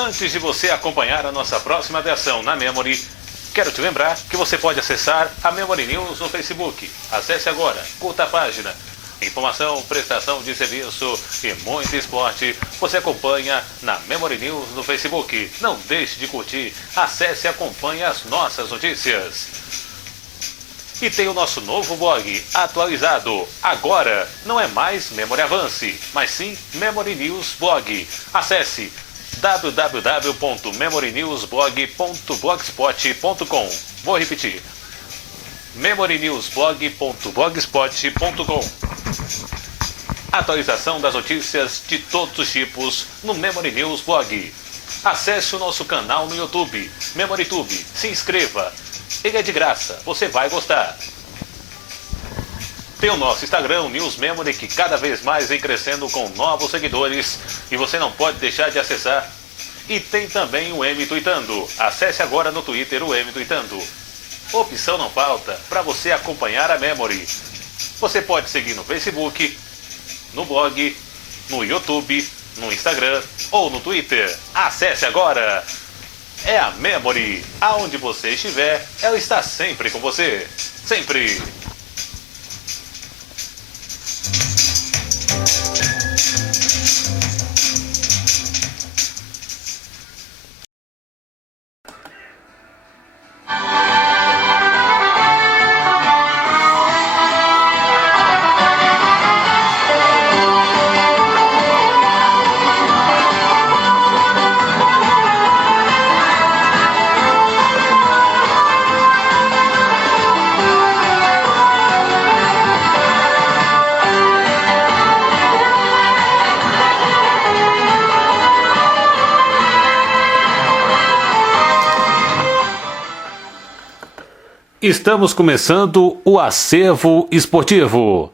Antes de você acompanhar a nossa próxima atração na Memory, quero te lembrar que você pode acessar a Memory News no Facebook. Acesse agora, curta a página. Informação, prestação de serviço e muito esporte você acompanha na Memory News no Facebook. Não deixe de curtir, acesse e acompanhe as nossas notícias. E tem o nosso novo blog atualizado. Agora não é mais Memory Avance, mas sim Memory News Blog. Acesse www.memorynewsblog.blogspot.com. Vou repetir: memorynewsblog.blogspot.com. Atualização das notícias de todos os tipos no Memory News Blog. Acesse o nosso canal no YouTube, MemoryTube. Se inscreva. Ele é de graça, você vai gostar. Tem o nosso Instagram, News Memory, que cada vez mais vem crescendo com novos seguidores e você não pode deixar de acessar. E tem também o M Tweetando. Acesse agora no Twitter o M Tweetando. Opção não falta para você acompanhar a Memory. Você pode seguir no Facebook, no blog, no YouTube, no Instagram ou no Twitter. Acesse agora! É a Memory. Aonde você estiver, ela está sempre com você. Sempre! Estamos começando o Acervo Esportivo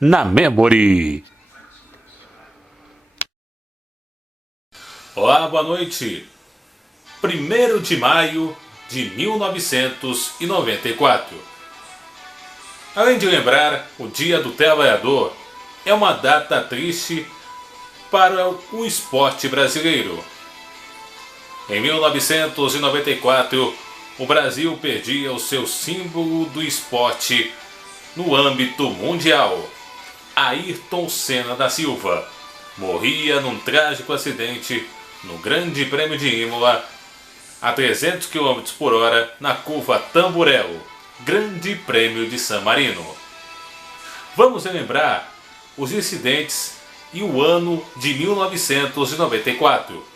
na Memory. Olá, boa noite. 1º de maio de 1994. Além de lembrar o Dia do Trabalhador, é uma data triste para o esporte brasileiro. Em 1994, o Brasil perdia o seu símbolo do esporte no âmbito mundial. Ayrton Senna da Silva morria num trágico acidente no Grande Prêmio de Imola a 300 km por hora na curva Tamburello, Grande Prêmio de San Marino. Vamos relembrar os incidentes e o ano de 1994.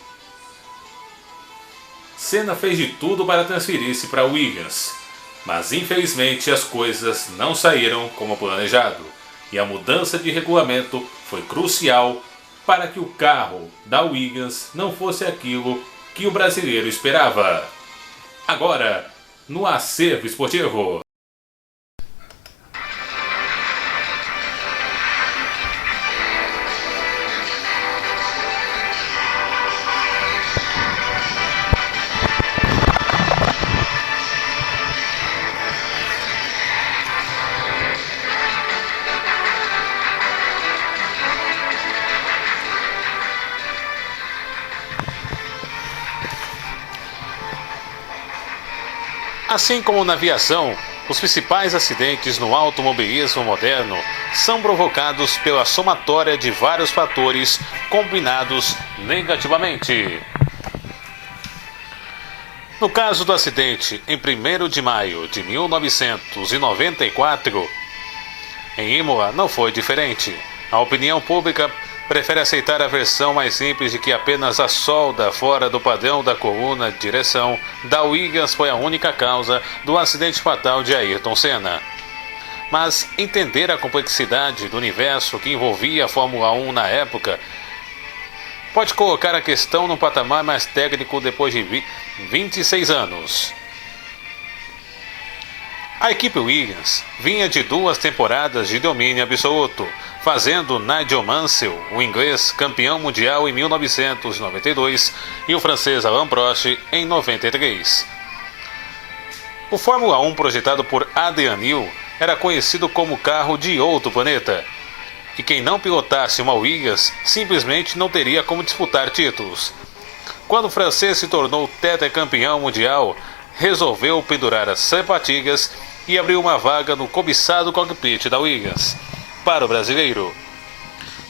Senna fez de tudo para transferir-se para Williams, mas infelizmente as coisas não saíram como planejado e a mudança de regulamento foi crucial para que o carro da Williams não fosse aquilo que o brasileiro esperava. Agora, no Acervo Esportivo. Assim como na aviação, os principais acidentes no automobilismo moderno são provocados pela somatória de vários fatores combinados negativamente. No caso do acidente, em 1º de maio de 1994, em Imola não foi diferente. A opinião pública prefere aceitar a versão mais simples de que apenas a solda fora do padrão da coluna de direção da Williams foi a única causa do acidente fatal de Ayrton Senna. Mas entender a complexidade do universo que envolvia a Fórmula 1 na época pode colocar a questão num patamar mais técnico depois de 26 anos. A equipe Williams vinha de 2 temporadas de domínio absoluto, fazendo Nigel Mansell, o inglês, campeão mundial em 1992 e o francês Alain Prost em 93. O Fórmula 1 projetado por Adrian Newey era conhecido como carro de outro planeta, e quem não pilotasse uma Williams simplesmente não teria como disputar títulos. Quando o francês se tornou tetracampeão mundial, resolveu pendurar as sapatilhas e abriu uma vaga no cobiçado cockpit da Williams para o brasileiro.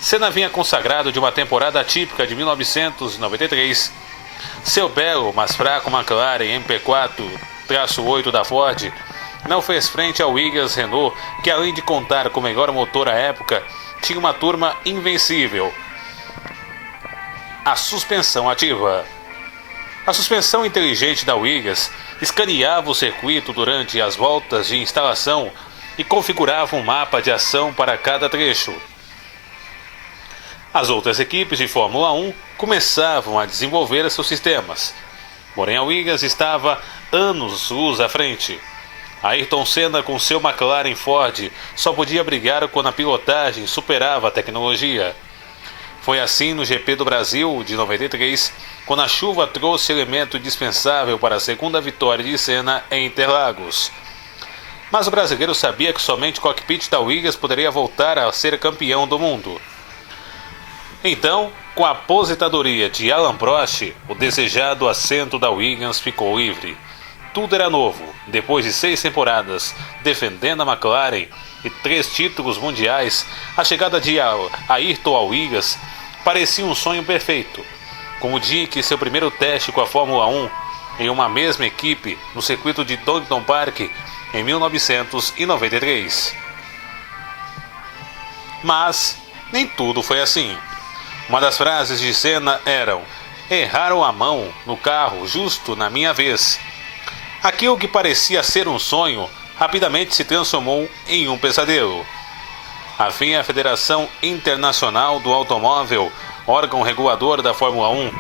Senna vinha consagrado de uma temporada atípica de 1993. Seu belo, mas fraco McLaren MP4-8 da Ford não fez frente ao Williams-Renault, que além de contar com o melhor motor à época, tinha uma turma invencível: a suspensão ativa. A suspensão inteligente da Williams escaneava o circuito durante as voltas de instalação e configurava um mapa de ação para cada trecho. As outras equipes de Fórmula 1 começavam a desenvolver seus sistemas, porém a Williams estava anos-luz à frente. Ayrton Senna, com seu McLaren Ford, só podia brigar quando a pilotagem superava a tecnologia. Foi assim no GP do Brasil de 93, quando a chuva trouxe elemento indispensável para a segunda vitória de Senna em Interlagos. Mas o brasileiro sabia que somente o cockpit da Williams poderia voltar a ser campeão do mundo. Então, com a aposentadoria de Alain Prost, o desejado assento da Williams ficou livre. Tudo era novo. Depois de 6 temporadas defendendo a McLaren e 3 títulos mundiais, a chegada de Ayrton ao Williams parecia um sonho perfeito. Como o dia em que seu primeiro teste com a Fórmula 1 em uma mesma equipe no circuito de Donington Park em 1993. Mas nem tudo foi assim. Uma das frases de Senna eram: "Erraram a mão no carro justo na minha vez". Aquilo que parecia ser um sonho rapidamente se transformou em um pesadelo. A FIA, a Federação Internacional do Automóvel, órgão regulador da Fórmula 1,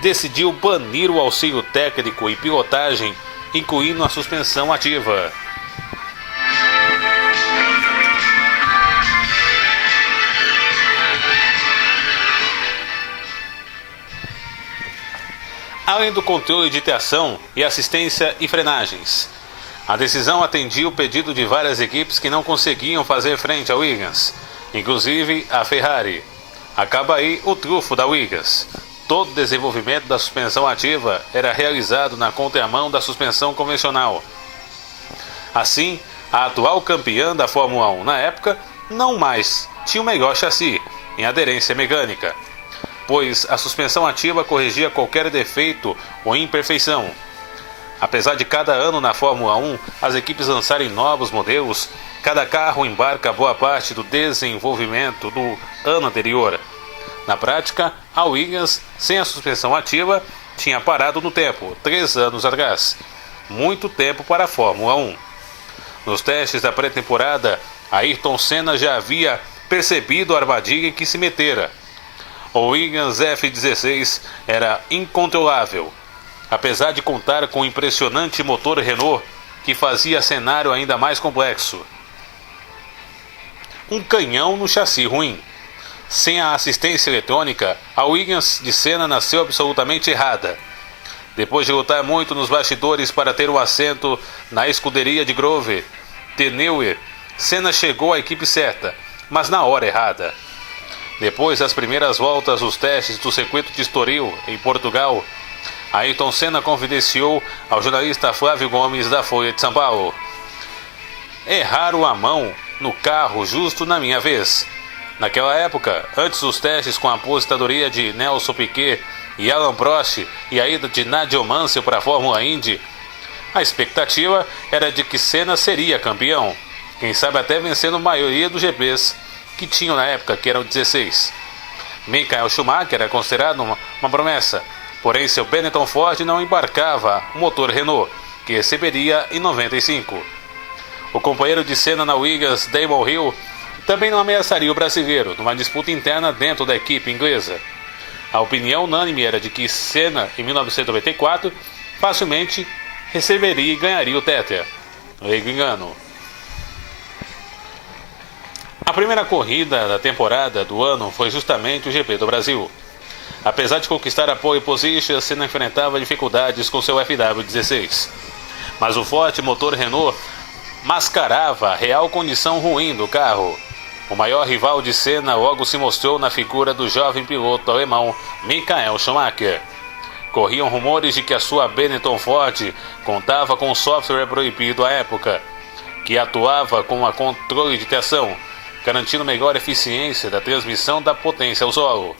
decidiu banir o auxílio técnico e pilotagem, incluindo a suspensão ativa. Além do controle de tração e assistência e frenagens. A decisão atendia o pedido de várias equipes que não conseguiam fazer frente à Williams, inclusive a Ferrari. Acaba aí o trunfo da Williams. Todo o desenvolvimento da suspensão ativa era realizado na contramão da suspensão convencional. Assim, a atual campeã da Fórmula 1 na época não mais tinha o melhor chassi em aderência mecânica, pois a suspensão ativa corrigia qualquer defeito ou imperfeição. Apesar de cada ano na Fórmula 1 as equipes lançarem novos modelos, cada carro embarca boa parte do desenvolvimento do ano anterior. Na prática, a Williams, sem a suspensão ativa, tinha parado no tempo, 3 anos atrás. Muito tempo para a Fórmula 1. Nos testes da pré-temporada, Ayrton Senna já havia percebido a armadilha em que se metera. O Williams F16 era incontrolável, apesar de contar com um impressionante motor Renault que fazia cenário ainda mais complexo. Um canhão no chassi ruim. Sem a assistência eletrônica, a Williams de Senna nasceu absolutamente errada. Depois de lutar muito nos bastidores para ter um assento na escuderia de Grove de Neuer, Senna chegou à equipe certa, mas na hora errada. Depois das primeiras voltas dos testes do circuito de Estoril, em Portugal, Ayrton Senna confidenciou ao jornalista Flávio Gomes da Folha de São Paulo: "Erraram a mão no carro justo na minha vez". Naquela época, antes dos testes com a aposentadoria de Nelson Piquet e Alain Prost e a ida de Nigel Mansell para a Fórmula Indy, a expectativa era de que Senna seria campeão, quem sabe até vencendo a maioria dos GPs que tinham na época, que eram 16. Michael Schumacher era considerado uma promessa, porém seu Benetton Ford não embarcava o motor Renault, que receberia em 95. O companheiro de Senna na Williams, Damon Hill, também não ameaçaria o brasileiro numa disputa interna dentro da equipe inglesa. A opinião unânime era de que Senna, em 1994, facilmente receberia e ganharia o Tetra. Leigo engano. A primeira corrida da temporada do ano foi justamente o GP do Brasil. Apesar de conquistar a pole position, Senna enfrentava dificuldades com seu FW16. Mas o forte motor Renault mascarava a real condição ruim do carro. O maior rival de Senna logo se mostrou na figura do jovem piloto alemão Michael Schumacher. Corriam rumores de que a sua Benetton Ford contava com um software proibido à época, que atuava com a controle de tração, garantindo melhor eficiência da transmissão da potência ao solo.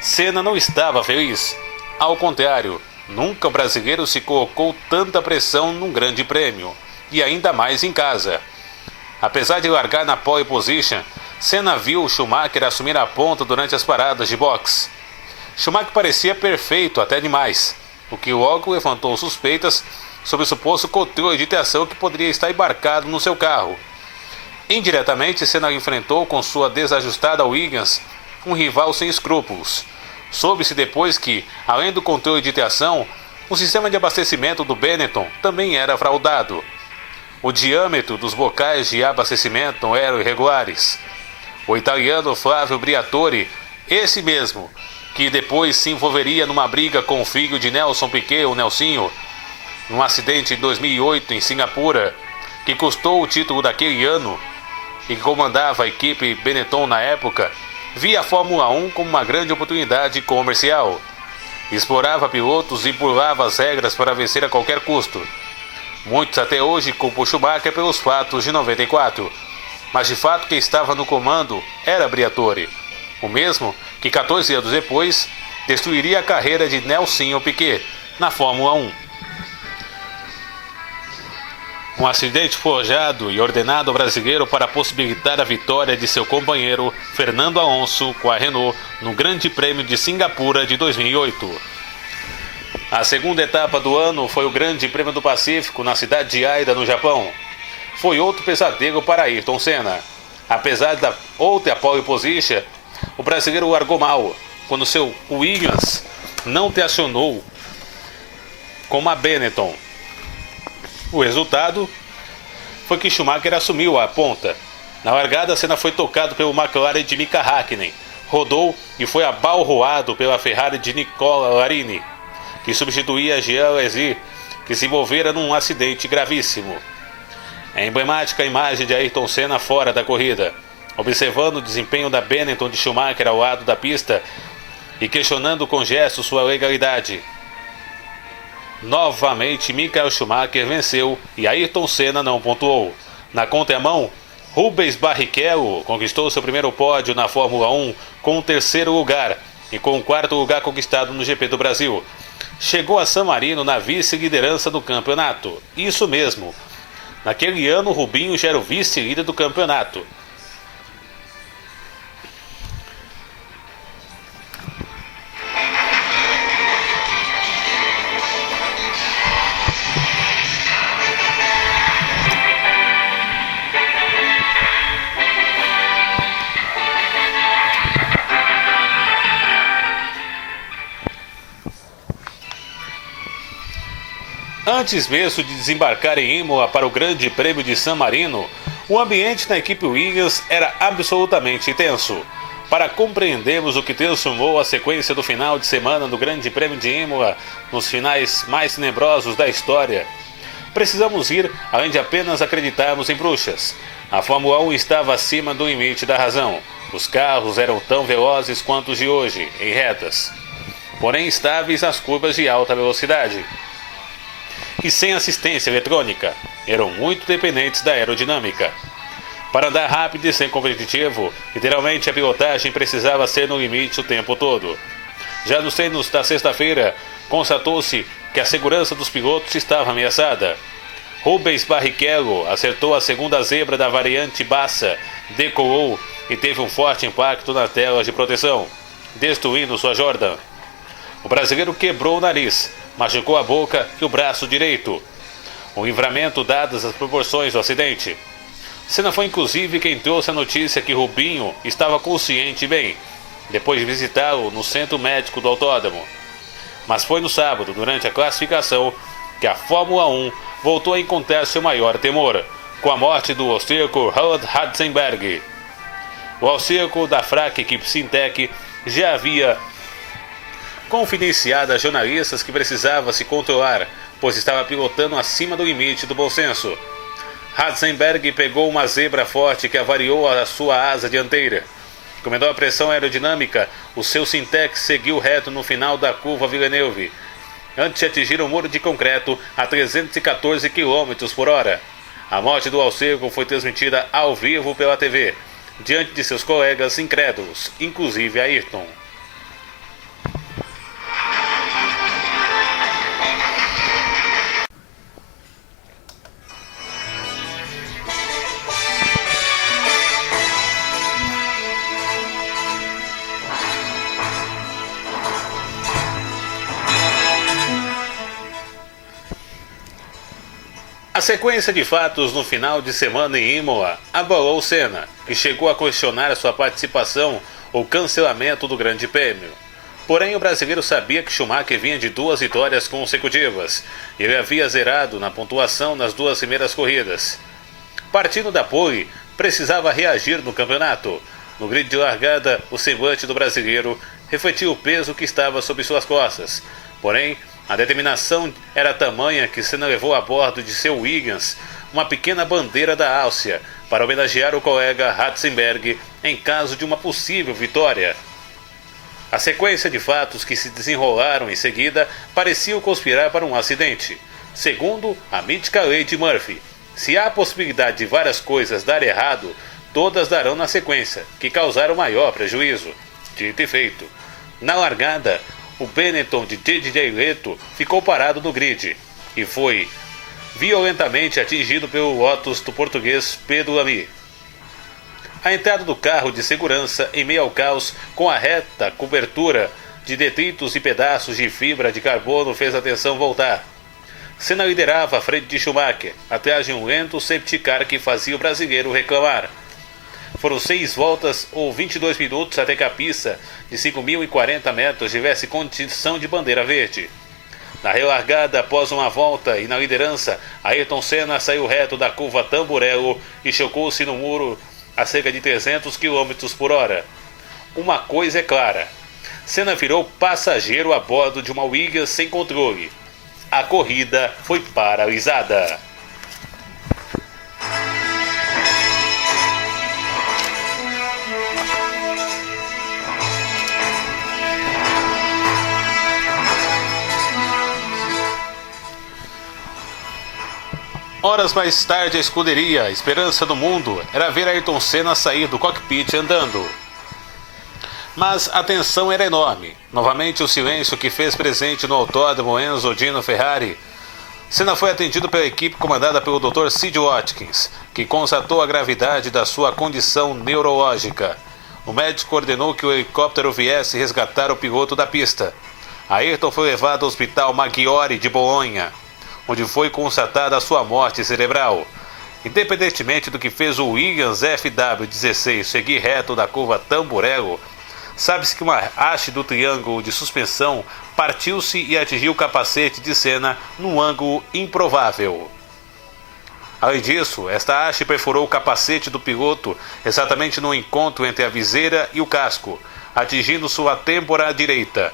Senna não estava feliz. Ao contrário, nunca o brasileiro se colocou tanta pressão num grande prêmio, e ainda mais em casa. Apesar de largar na pole position, Senna viu Schumacher assumir a ponta durante as paradas de boxe. Schumacher parecia perfeito até demais, o que logo levantou suspeitas sobre o suposto controle de tração que poderia estar embarcado no seu carro. Indiretamente, Senna enfrentou com sua desajustada Williams um rival sem escrúpulos. Soube-se depois que, além do controle de tração, o sistema de abastecimento do Benetton também era fraudado. O diâmetro dos bocais de abastecimento eram irregulares. O italiano Flavio Briatore, esse mesmo, que depois se envolveria numa briga com o filho de Nelson Piquet, o Nelsinho, num acidente em 2008 em Singapura, que custou o título daquele ano e que comandava a equipe Benetton na época, via a Fórmula 1 como uma grande oportunidade comercial. Explorava pilotos e burlava as regras para vencer a qualquer custo. Muitos até hoje culpam Schumacher pelos fatos de 94, mas de fato quem estava no comando era Briatore, o mesmo que 14 anos depois destruiria a carreira de Nelsinho Piquet na Fórmula 1. Um acidente forjado e ordenado ao brasileiro para possibilitar a vitória de seu companheiro Fernando Alonso com a Renault no Grande Prêmio de Singapura de 2008. A segunda etapa do ano foi o Grande Prêmio do Pacífico na cidade de Aida, no Japão. Foi outro pesadelo para Ayrton Senna. Apesar da outra pole position, o brasileiro largou mal quando seu Williams não tracionou como a Benetton. O resultado foi que Schumacher assumiu a ponta. Na largada, Senna foi tocado pelo McLaren de Mika Häkkinen, rodou e foi abalroado pela Ferrari de Nicola Larini, que substituía Jean Alesi, que se envolvera num acidente gravíssimo. É emblemática a imagem de Ayrton Senna fora da corrida, observando o desempenho da Benetton de Schumacher ao lado da pista e questionando com gestos sua legalidade. Novamente, Michael Schumacher venceu e Ayrton Senna não pontuou. Na contramão, Rubens Barrichello conquistou seu primeiro pódio na Fórmula 1 com o terceiro lugar e com o quarto lugar conquistado no GP do Brasil. Chegou a San Marino na vice-liderança do campeonato. Isso mesmo. Naquele ano, Rubinho já era o vice-líder do campeonato. Antes mesmo de desembarcar em Imola para o Grande Prêmio de San Marino, o ambiente na equipe Williams era absolutamente tenso. Para compreendermos o que transformou a sequência do final de semana do Grande Prêmio de Imola nos finais mais tenebrosos da história, precisamos ir além de apenas acreditarmos em bruxas. A Fórmula 1 estava acima do limite da razão. Os carros eram tão velozes quanto os de hoje, em retas, porém estáveis nas curvas de alta velocidade. E sem assistência eletrônica, eram muito dependentes da aerodinâmica. Para andar rápido e ser competitivo, literalmente a pilotagem precisava ser no limite o tempo todo. Já nos treinos da sexta-feira, constatou-se que a segurança dos pilotos estava ameaçada. Rubens Barrichello acertou a segunda zebra da variante Bassa, decolou e teve um forte impacto na tela de proteção, destruindo sua Jordan. O brasileiro quebrou o nariz, machucou a boca e o braço direito. O livramento dadas as proporções do acidente. Senna foi inclusive quem trouxe a notícia que Rubinho estava consciente e bem, depois de visitá-lo no centro médico do autódromo. Mas foi no sábado, durante a classificação, que a Fórmula 1 voltou a encontrar seu maior temor, com a morte do austríaco Harald Ratzenberger. O austríaco da fraca equipe Sintec já havia confidenciado a jornalistas que precisava se controlar, pois estava pilotando acima do limite do bom senso. Ratzenberger pegou uma zebra forte que avariou a sua asa dianteira. Com menor pressão aerodinâmica, o seu Sintex seguiu reto no final da curva Villeneuve, antes de atingir o muro de concreto a 314 km por hora. A morte do austríaco foi transmitida ao vivo pela TV, diante de seus colegas incrédulos, inclusive Ayrton. A sequência de fatos no final de semana em Imola abalou Senna, que chegou a questionar a sua participação ou cancelamento do Grande Prêmio. Porém, o brasileiro sabia que Schumacher vinha de 2 vitórias consecutivas e ele havia zerado na pontuação nas 2 primeiras corridas. Partindo da pole, precisava reagir no campeonato. No grid de largada, o semblante do brasileiro refletia o peso que estava sobre suas costas. Porém, a determinação era tamanha que Senna levou a bordo de seu Williams uma pequena bandeira da Áustria para homenagear o colega Ratzenberg em caso de uma possível vitória. A sequência de fatos que se desenrolaram em seguida pareciam conspirar para um acidente. Segundo a mítica lei de Murphy, se há a possibilidade de várias coisas dar errado, todas darão na sequência, que causaram maior prejuízo. Dito e feito. Na largada, o Benetton de J.J. Leto ficou parado no grid e foi violentamente atingido pelo Lotus do português Pedro Lamy. A entrada do carro de segurança em meio ao caos com a reta cobertura de detritos e pedaços de fibra de carbono fez a atenção voltar. Senna liderava à frente de Schumacher, atrás de um lento safety car que fazia o brasileiro reclamar. Foram 6 voltas ou 22 minutos até que a pista de 5.040 metros tivesse condição de bandeira verde. Na relargada, após uma volta e na liderança, Ayrton Senna saiu reto da curva Tamburello e chocou-se no muro a cerca de 300 km por hora. Uma coisa é clara: Senna virou passageiro a bordo de uma Williams sem controle. A corrida foi paralisada. Horas mais tarde, a escuderia, a esperança do mundo, era ver Ayrton Senna sair do cockpit andando. Mas a tensão era enorme. Novamente o silêncio que fez presente no autódromo Enzo Dino Ferrari. Senna foi atendido pela equipe comandada pelo Dr. Sid Watkins, que constatou a gravidade da sua condição neurológica. O médico ordenou que o helicóptero viesse resgatar o piloto da pista. Ayrton foi levado ao Hospital Maggiore de Bolonha, onde foi constatada a sua morte cerebral. Independentemente do que fez o Williams FW16 seguir reto da curva Tamburello, sabe-se que uma haste do triângulo de suspensão partiu-se e atingiu o capacete de Senna num ângulo improvável. Além disso, esta haste perfurou o capacete do piloto exatamente no encontro entre a viseira e o casco, atingindo sua têmpora direita.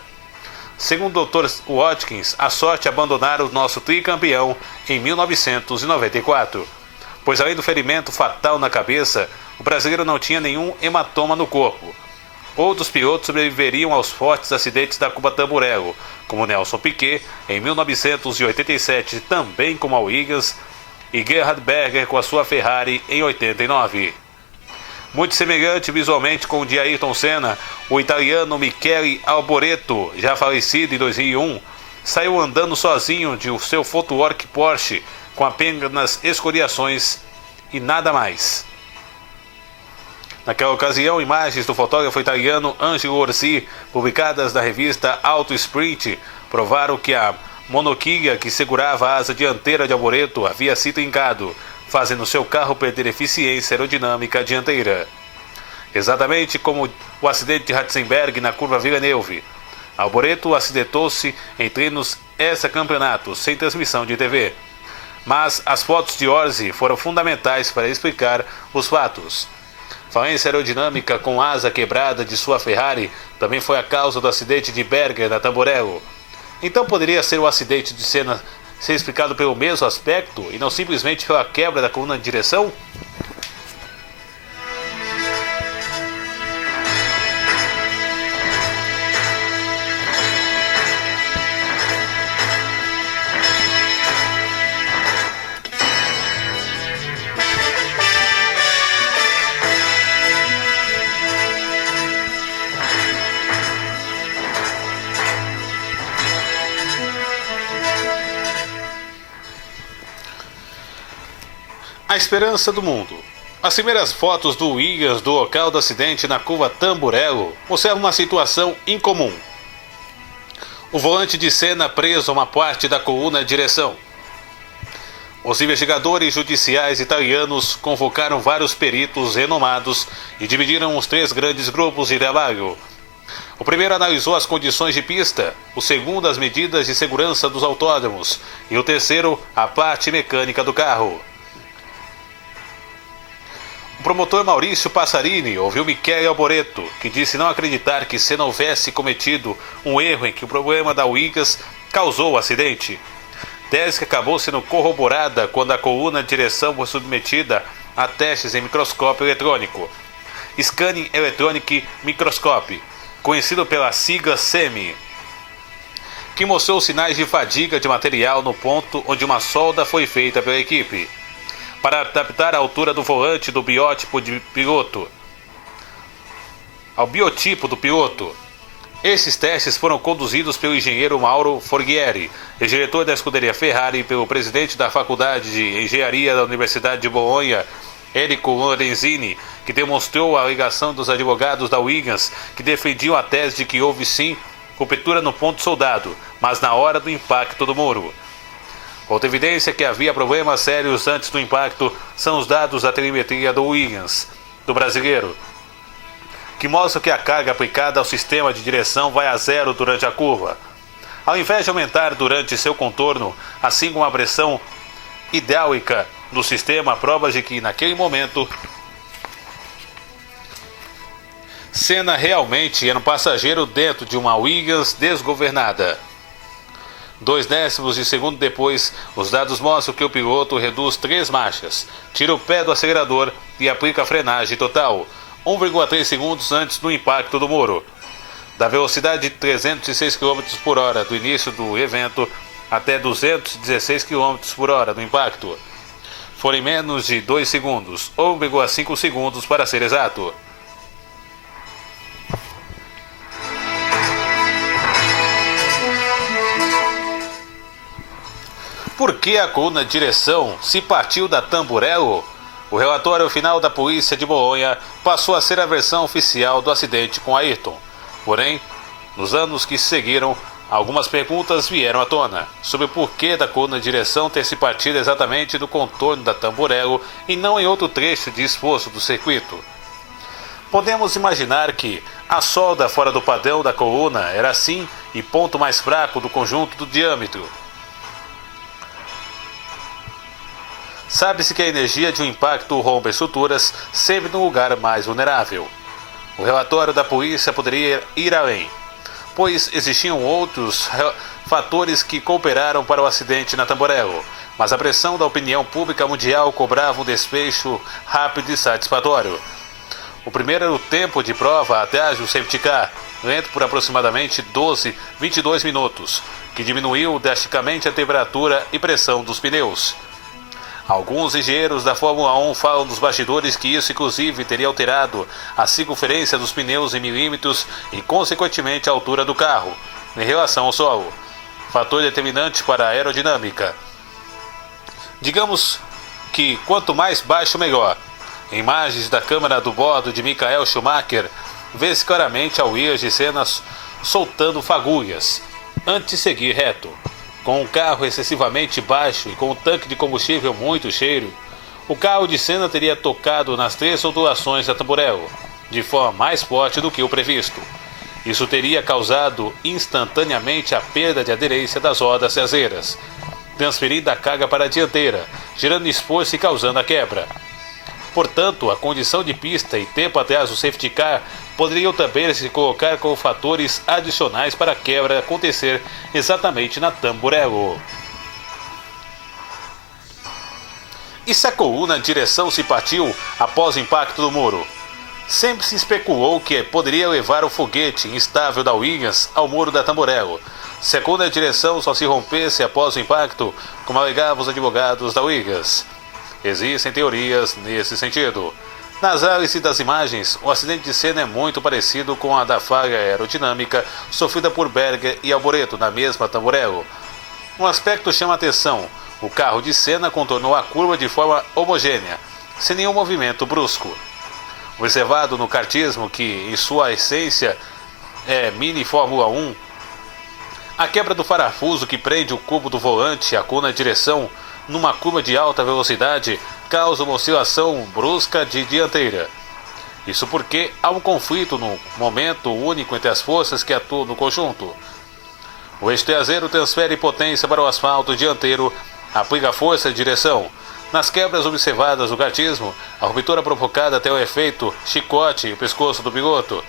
Segundo o Dr. Watkins, a sorte abandonara o nosso tricampeão em 1994, pois além do ferimento fatal na cabeça, o brasileiro não tinha nenhum hematoma no corpo. Outros pilotos sobreviveriam aos fortes acidentes da Curva Tamburello, como Nelson Piquet em 1987, também como a Williams, e Gerhard Berger com a sua Ferrari em 89. Muito semelhante visualmente com o de Ayrton Senna, o italiano Michele Alboreto, já falecido em 2001, saiu andando sozinho de seu footwork Porsche, com apenas escoriações e nada mais. Naquela ocasião, imagens do fotógrafo italiano Angelo Orsi, publicadas na revista Auto Sprint, provaram que a monoquilha que segurava a asa dianteira de Alboreto havia se trincado, fazendo seu carro perder eficiência aerodinâmica dianteira. Exatamente como o acidente de Ratzenberg na curva Villeneuve. Alboreto acidentou-se em treinos extra-campeonatos, sem transmissão de TV. Mas as fotos de Orsi foram fundamentais para explicar os fatos. Falência aerodinâmica com asa quebrada de sua Ferrari também foi a causa do acidente de Berger na Tamburello. Então poderia ser o acidente de Senna ser explicado pelo mesmo aspecto e não simplesmente pela quebra da coluna de direção? A esperança do mundo. As primeiras fotos do Williams do local do acidente na curva Tamburello mostram uma situação incomum. O volante de Senna preso a uma parte da coluna de direção. Os investigadores judiciais italianos convocaram vários peritos renomados e dividiram os 3 grandes grupos de trabalho. O primeiro analisou as condições de pista, o segundo as medidas de segurança dos autódromos e o terceiro a parte mecânica do carro. O promotor Maurício Passarini ouviu Michele Alboreto, que disse não acreditar que Senna houvesse cometido um erro em que o problema da Williams causou o acidente. Tese que acabou sendo corroborada quando a coluna de direção foi submetida a testes em microscópio eletrônico, Scanning Electronic Microscope, conhecido pela sigla SEMI, que mostrou sinais de fadiga de material no ponto onde uma solda foi feita pela equipe, para adaptar a altura do volante do biotipo do piloto. Esses testes foram conduzidos pelo engenheiro Mauro Forghieri, diretor da escuderia Ferrari, e pelo presidente da Faculdade de Engenharia da Universidade de Bolonha, Enrico Lorenzini, que demonstrou a alegação dos advogados da Williams, que defendiam a tese de que houve sim ruptura no ponto soldado, mas na hora do impacto do muro. Outra evidência que havia problemas sérios antes do impacto são os dados da telemetria do Williams, do brasileiro, que mostram que a carga aplicada ao sistema de direção vai a zero durante a curva, ao invés de aumentar durante seu contorno, assim como a pressão hidráulica do sistema, provas de que naquele momento Senna realmente era um passageiro dentro de uma Williams desgovernada. 2 décimos de segundo depois, os dados mostram que o piloto reduz 3 marchas, tira o pé do acelerador e aplica a frenagem total, 1,3 segundos antes do impacto do muro. Da velocidade de 306 km por hora do início do evento até 216 km por hora do impacto. Foram menos de 2 segundos, 1,5 segundos para ser exato. Por que a coluna de direção se partiu da Tamburello? O relatório final da polícia de Bolonha passou a ser a versão oficial do acidente com Ayrton. Porém, nos anos que seguiram, algumas perguntas vieram à tona sobre o porquê da coluna de direção ter se partido exatamente do contorno da Tamburello e não em outro trecho de esforço do circuito. Podemos imaginar que a solda fora do padrão da coluna era assim e ponto mais fraco do conjunto do diâmetro. Sabe-se que a energia de um impacto rompe estruturas sempre no lugar mais vulnerável. O relatório da polícia poderia ir além, pois existiam outros fatores que cooperaram para o acidente na Tamburello, mas a pressão da opinião pública mundial cobrava um desfecho rápido e satisfatório. O primeiro era o tempo de prova até o safety car, lento por aproximadamente 22 minutos, que diminuiu drasticamente a temperatura e pressão dos pneus. Alguns engenheiros da Fórmula 1 falam nos bastidores que isso inclusive teria alterado a circunferência dos pneus em milímetros e consequentemente a altura do carro, em relação ao solo, fator determinante para a aerodinâmica. Digamos que quanto mais baixo melhor. Em imagens da câmera do bordo de Michael Schumacher, vê-se claramente a Williams de Senna soltando fagulhas, antes de seguir reto. Com um carro excessivamente baixo e com um tanque de combustível muito cheio, o carro de Senna teria tocado nas 3 ondulações da Tamburello, de forma mais forte do que o previsto. Isso teria causado instantaneamente a perda de aderência das rodas traseiras, transferindo a carga para a dianteira, gerando esforço e causando a quebra. Portanto, a condição de pista e tempo atrás do safety car poderiam também se colocar como fatores adicionais para a quebra acontecer exatamente na Tamburello. E se a coluna de direção se partiu após o impacto do muro? Sempre se especulou que poderia levar o foguete instável da Williams ao muro da Tamburello, se a coluna de direção só se rompesse após o impacto, como alegavam os advogados da Williams. Existem teorias nesse sentido. Nas análises das imagens, o acidente de Senna é muito parecido com a da falha aerodinâmica sofrida por Berger e Alboreto na mesma Tamburello. Um aspecto chama a atenção: O carro de Senna contornou a curva de forma homogênea, sem nenhum movimento brusco. Observado no kartismo, que em sua essência é mini Fórmula 1, a quebra do parafuso que prende o cubo do volante à coluna de direção numa curva de alta velocidade causa uma oscilação brusca de dianteira. Isso porque há um conflito no momento único entre as forças que atuam no conjunto. O eixo traseiro transfere potência para o asfalto dianteiro, aplica força de direção. Nas quebras observadas no kartismo, a ruptura provocada tem o efeito chicote no pescoço do piloto.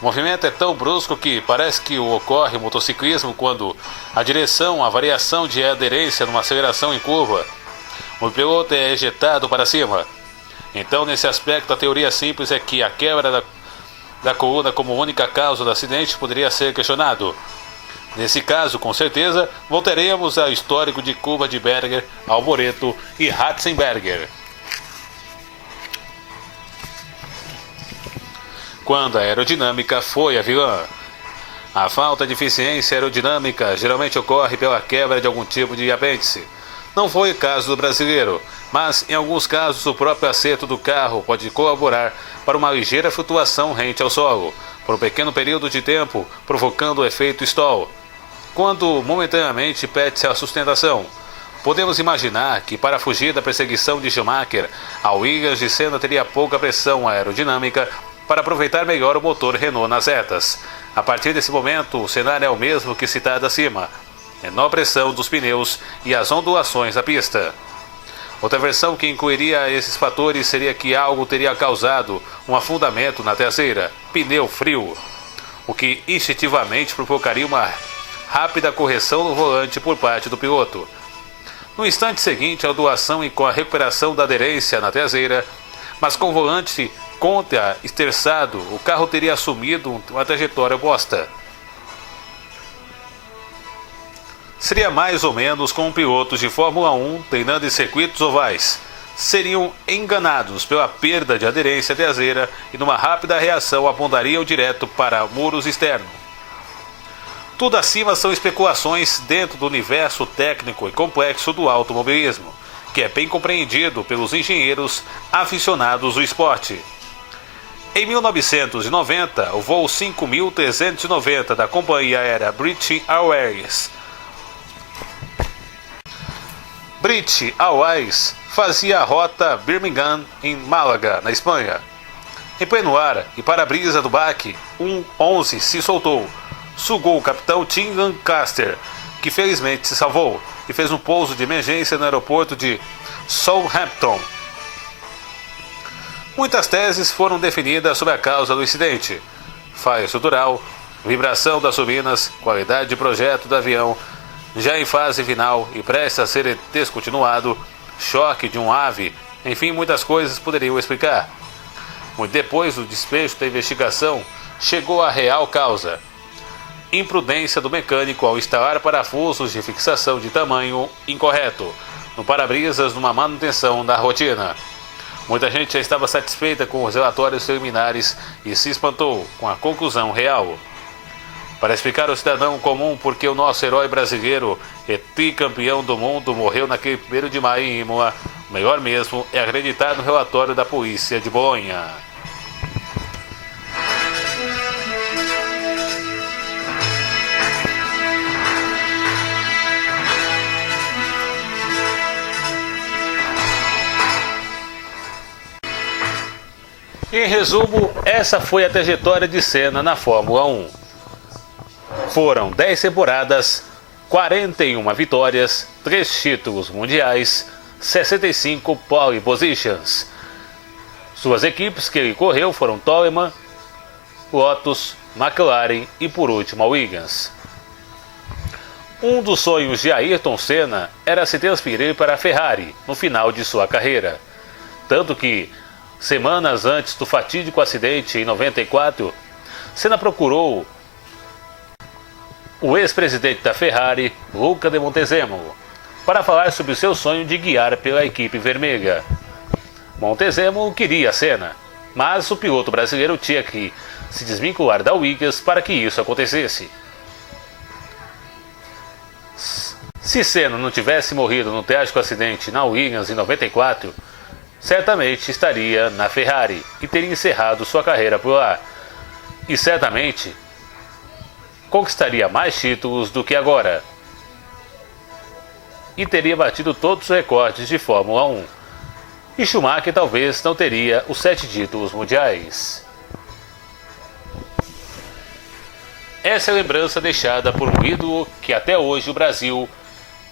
O movimento é tão brusco que parece que ocorre no motociclismo quando a direção, a variação de aderência numa aceleração em curva. O piloto é ejetado para cima. Então, nesse aspecto, a teoria simples é que a quebra da coluna como única causa do acidente poderia ser questionado. Nesse caso, com certeza, voltaremos ao histórico de curva de Berger, Alboreto e Ratzenberger. Quando a aerodinâmica foi a vilã. A falta de eficiência aerodinâmica geralmente ocorre pela quebra de algum tipo de apêndice. Não foi o caso do brasileiro, mas em alguns casos o próprio acerto do carro pode colaborar para uma ligeira flutuação rente ao solo, por um pequeno período de tempo, provocando o efeito stall, quando momentaneamente perde-se a sustentação. Podemos imaginar que para fugir da perseguição de Schumacher, a Williams de Senna teria pouca pressão aerodinâmica para aproveitar melhor o motor Renault nas retas. A partir desse momento, o cenário é o mesmo que citado acima: menor pressão dos pneus e as ondulações da pista. Outra versão que incluiria esses fatores seria que algo teria causado um afundamento na traseira, pneu frio, o que instintivamente provocaria uma rápida correção no volante por parte do piloto. No instante seguinte, a ondulação e com a recuperação da aderência na traseira, mas com o volante contra-esterçado, o carro teria assumido uma trajetória oposta. Seria mais ou menos como pilotos de Fórmula 1 treinando em circuitos ovais. Seriam enganados pela perda de aderência traseira e numa rápida reação apontariam direto para muros externos. Tudo acima são especulações dentro do universo técnico e complexo do automobilismo, que é bem compreendido pelos engenheiros aficionados do esporte. Em 1990, o voo 5390 da companhia aérea British Airways fazia a rota Birmingham em Málaga, na Espanha. Em pleno ar e para-brisa do baque, um 11 se soltou, sugou o capitão Tim Lancaster, que felizmente se salvou e fez um pouso de emergência no aeroporto de Southampton. Muitas teses foram definidas sobre a causa do incidente: falha estrutural, vibração das turbinas, qualidade de projeto do avião, já em fase final e prestes a ser descontinuado, choque de um ave, enfim, muitas coisas poderiam explicar. Muito depois do desfecho da investigação, chegou a real causa: imprudência do mecânico ao instalar parafusos de fixação de tamanho incorreto no para-brisas numa manutenção da rotina. Muita gente já estava satisfeita com os relatórios preliminares e se espantou com a conclusão real. Para explicar ao cidadão comum por que o nosso herói brasileiro e tricampeão do mundo morreu naquele 1º de maio em Imola, o melhor mesmo é acreditar no relatório da polícia de Bolonha. Em resumo, essa foi a trajetória de Senna na Fórmula 1. Foram 10 temporadas, 41 vitórias, 3 títulos mundiais, 65 pole positions. Suas equipes que ele correu foram Toleman, Lotus, McLaren e por último a Williams. Um dos sonhos de Ayrton Senna era se transferir para a Ferrari no final de sua carreira. Tanto que, semanas antes do fatídico acidente em 94, Senna procurou o ex-presidente da Ferrari, Luca de Montezemolo, para falar sobre o seu sonho de guiar pela equipe vermelha. Montezemolo queria Senna, mas o piloto brasileiro tinha que se desvincular da Williams para que isso acontecesse. Se Senna não tivesse morrido no trágico acidente na Williams em 94, certamente estaria na Ferrari e teria encerrado sua carreira por lá. E certamente conquistaria mais títulos do que agora. E teria batido todos os recordes de Fórmula 1. E Schumacher talvez não teria os 7 títulos mundiais. Essa é a lembrança deixada por um ídolo que até hoje o Brasil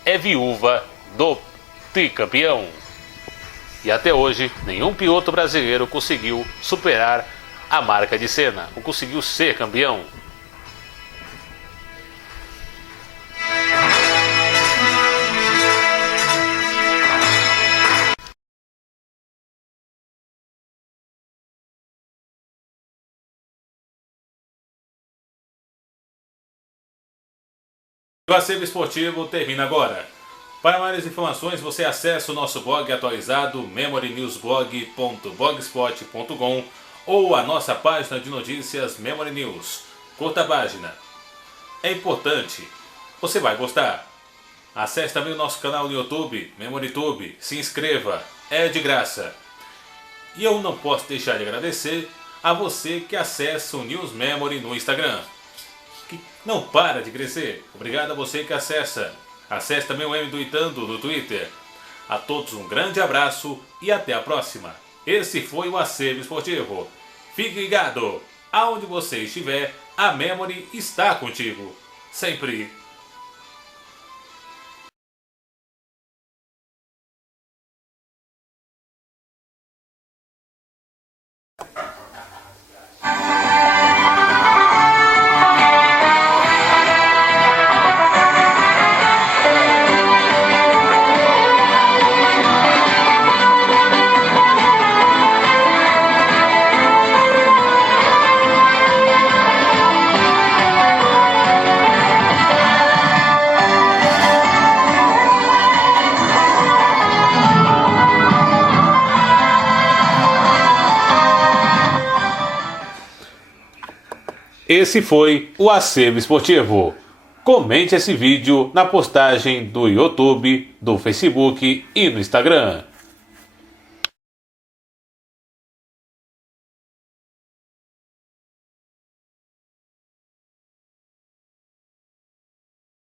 é viúva do tricampeão. E até hoje nenhum piloto brasileiro conseguiu superar a marca de Senna, ou conseguiu ser campeão. O Acervo Esportivo termina agora. Para mais informações, você acessa o nosso blog atualizado memorynewsblog.blogspot.com ou a nossa página de notícias Memory News. Curta a página. É importante. Você vai gostar. Acesse também o nosso canal no YouTube, MemoryTube. Se inscreva. É de graça. E eu não posso deixar de agradecer a você que acessa o News Memory no Instagram, que não para de crescer. Obrigado a você que acessa. Acesse também o M do Itando no Twitter. A todos um grande abraço e até a próxima. Esse foi o Acervo Esportivo. Fique ligado. Aonde você estiver, a Memory está contigo. Sempre. Esse foi o Acervo Esportivo. Comente esse vídeo na postagem do YouTube, do Facebook e no Instagram.